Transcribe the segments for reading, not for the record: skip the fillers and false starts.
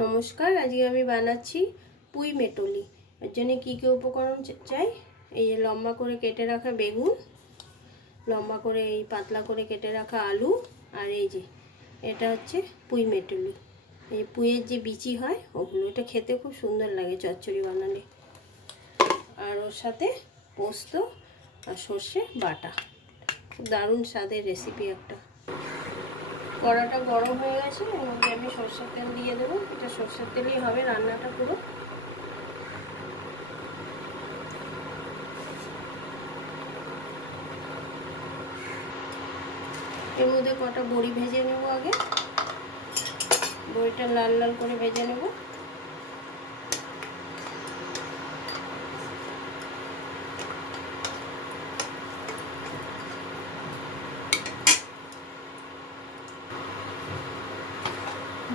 নমস্কার, আজকে আমি বানাচ্ছি পুঁই মেটলি। এর জন্য কী কী উপকরণ চাই, এই যে লম্বা করে কেটে রাখা বেগুন, লম্বা করে এই পাতলা করে কেটে রাখা আলু, আর এই যে এটা হচ্ছে পুঁই মেটলি। এই পুঁইয়ের যে বিচি হয় ওগুলো, এটা খেতে খুব সুন্দর লাগে চচ্চড়ি বানালে। আর ওর সাথে পোস্ত আর সর্ষে বাটা, খুব দারুণ স্বাদের রেসিপি একটা। কড়াটা গরম হয়ে গেছে, এর মধ্যে আমি সরষের তেল দিয়ে দেবো। এটা সরষের তেলেই হবে রান্নাটা পুরো। এর মধ্যে কটা বড়ি ভেজে নেব। আগে বড়িটা লাল লাল করে ভেজে নেব।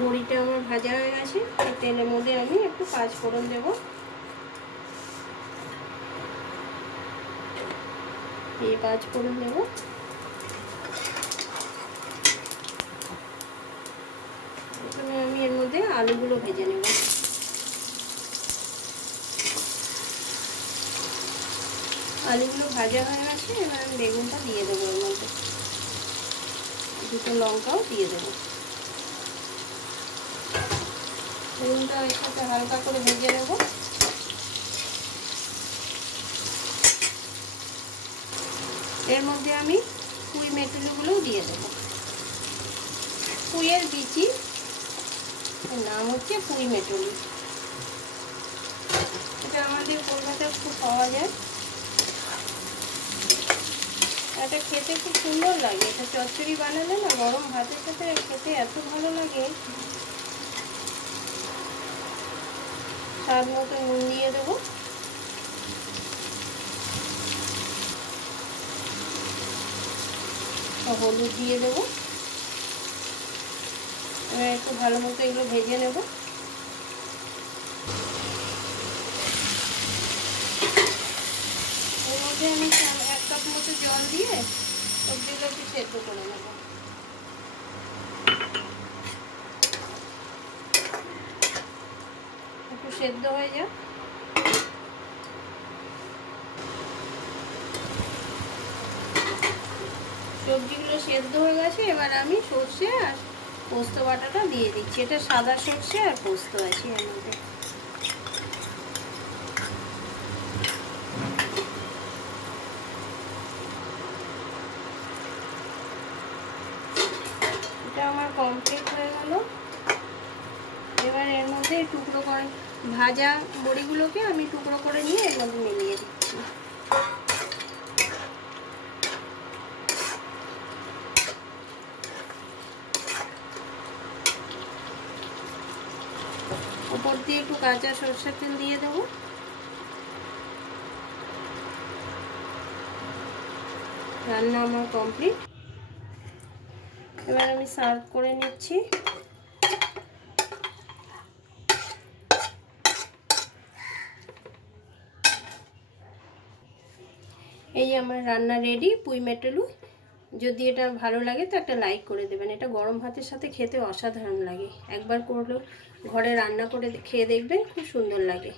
বড়িটা আমার ভাজা হয়ে গেছে। এই তেলের মধ্যে আমি একটু পাঁচ ফোড়ন দেব। এই পাঁচ ফোড়ন দেব। প্রথমে আমি এর মধ্যে আলুগুলো ভেজে নেব। আলুগুলো ভাজা হয়ে গেছে, এবার আমি বেগুনটা দিয়ে দেবো। এর মধ্যে দুটো লঙ্কাও দিয়ে দেবো। বেগুনটা এর সাথে হালকা করে ভেজে নেব। এর মধ্যে আমি পুঁই মেটলিগুলোও দিয়ে দেবো। পুঁইয়ের বিচি, নাম হচ্ছে পুঁই মেটলি। এটা আমাদের কলকাতায় খুব পাওয়া যায়। এটা খেতে খুব সুন্দর লাগে। এটা চচ্চড়ি বানালে না, গরম ভাতের সাথে খেতে এত ভালো লাগে। স্বাদ মতো নুন দিয়ে দেবো। হলুদ দিয়ে দেবো। এবার একটু ভালো মতো এগুলো ভেজে নেব। এর মধ্যে আমি 1 কাপ মতো জল দিয়ে সবজিগুলো একটু সেদ্ধ করে নেব। একটু সেদ্ধ হয়ে যাক। সবজিগুলো সেদ্ধ হয়ে গেছে, এবার আমি সর্ষে আর পোস্ত বাটাটা দিয়ে দিচ্ছি। এটা সাদা সর্ষে আর পোস্ত আছে এর মধ্যে। এটা আমার কমপ্লিট হয়ে গেল। এবার এর মধ্যে টুকরো করে ভাজা বড়িগুলোকে আমি টুকরো করে নিয়ে এর মধ্যে মিলিয়ে দিচ্ছি। উপর দিয়ে একটু কাঁচা সরষের তেল দিয়ে দেবো। রান্না আমার কমপ্লিট। এবার আমি সার্ভ করে নিচ্ছি। এই আমার রান্না রেডি, পুঁই মেটলি। যদি এটা ভালো লাগে তো একটা লাইক করে দেবেন। এটা গরম ভাতের সাথে খেতে অসাধারণ লাগে। একবার করলেও ঘরে রান্না করে খেয়ে দেখবেন, খুব সুন্দর লাগে।